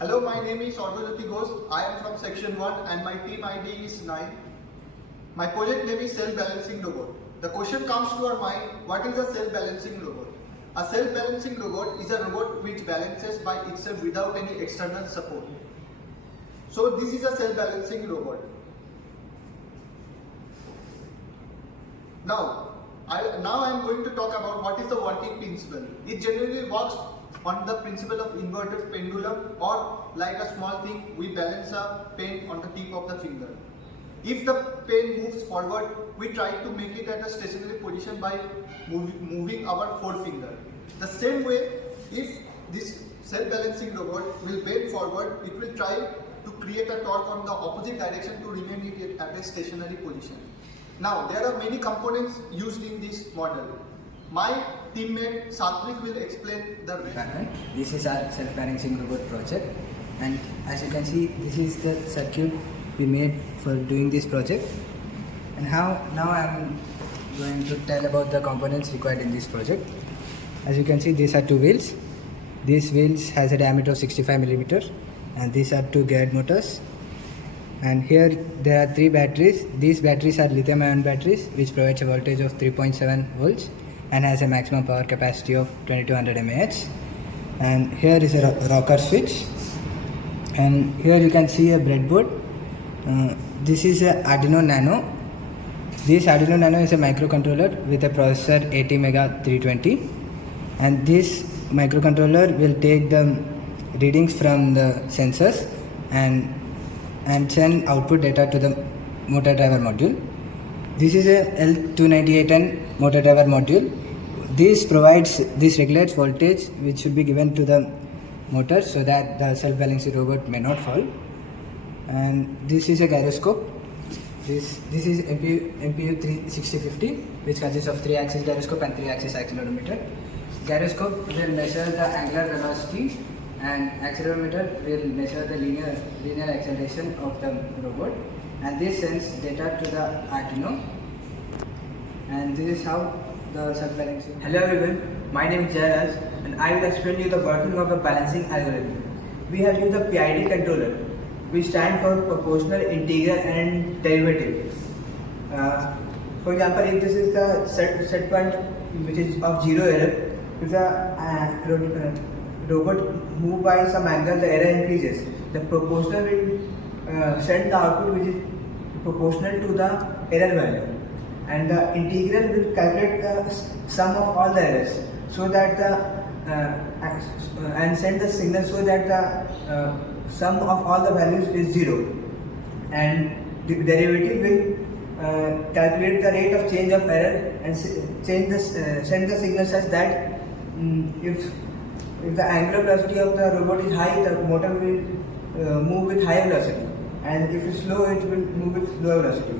Hello, my name is Orvajyoti Ghosh. I am from section 1 and my team ID is 9. My project name is self-balancing robot. The question comes to our mind, what is a self-balancing robot? A self-balancing robot is a robot which balances by itself without any external support. So this is a self-balancing robot. Now I am going to talk about what is the working principle. It generally works on the principle of inverted pendulum, or like a small thing, we balance a pen on the tip of the finger. If the pen moves forward, we try to make it at a stationary position by moving our forefinger. The same way, if this self-balancing robot will bend forward, it will try to create a torque on the opposite direction to remain it at a stationary position. Now, there are many components used in this model. My teammate Satvik will explain the rest. This is our self-balancing robot project, and as you can see, this is the circuit we made for doing this project. And now I'm going to tell about the components required in this project. As you can see, these are two wheels. These wheels has a diameter of 65 mm, and these are two geared motors. And here there are three batteries. These batteries are lithium-ion batteries, which provides a voltage of 3.7 volts and has a maximum power capacity of 2200 mAh. And here is a rocker switch, and here you can see a breadboard. This is a Arduino Nano. This Arduino Nano is a microcontroller with a processor ATmega320, and this microcontroller will take the readings from the sensors and send output data to the motor driver module. This is a L298N motor driver module. This regulates voltage which should be given to the motor so that the self-balancing robot may not fall. And this is a gyroscope. This is MPU 36050, which consists of 3-axis gyroscope and 3-axis accelerometer. Gyroscope will measure the angular velocity, and accelerometer will measure the linear acceleration of the robot, and this sends data to the Arduino, and this is how the self-balancing. Hello everyone, my name is Jairaj, and I will explain you the working of the balancing algorithm. We have used the PID controller, which stands for proportional, integral and derivative. For example, if this is the set point which is of zero error, if the robot move by some angle, the error increases. The proportional will send the output which is proportional to the error value, and the integral will calculate the sum of all the errors so that and send the signal so that the sum of all the values is zero, and the derivative will calculate the rate of change of error and send the signal such that if the angular velocity of the robot is high, the motor will move with higher velocity, and if it's slow, it will move with lower velocity.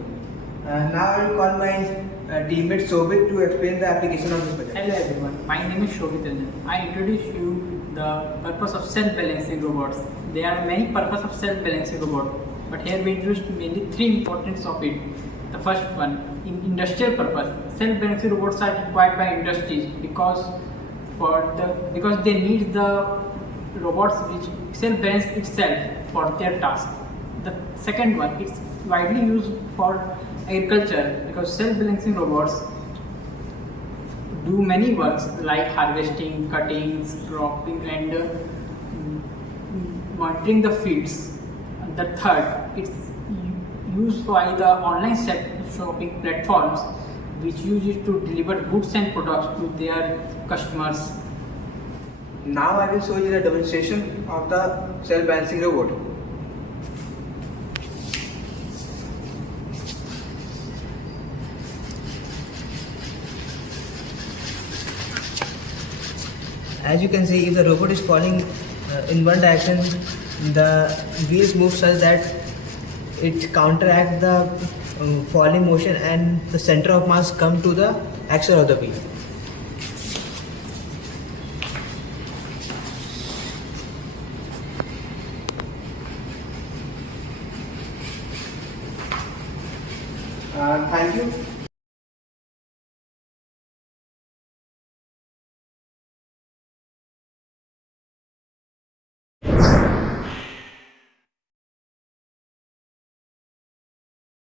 Now I will call my teammate Shobit to explain the application of this project. Hello everyone, my name is Shobit Ranjan. I introduce you the purpose of self-balancing robots. There are many purposes of self-balancing robot, but here we introduce mainly three importance of it. The first one, in industrial purpose, self-balancing robots are required by industries because they need the robots which self-balance itself for their task. The second one, it's widely used for agriculture because self-balancing robots do many works like harvesting, cutting, cropping, and monitoring the fields. The third, it's used by the online shopping platforms which use it to deliver goods and products to their customers. Now I will show you the demonstration of the self-balancing robot. As you can see, if the robot is falling in one direction, the wheels move such that it counteracts the falling motion, and the center of mass come to the axle of the wheel.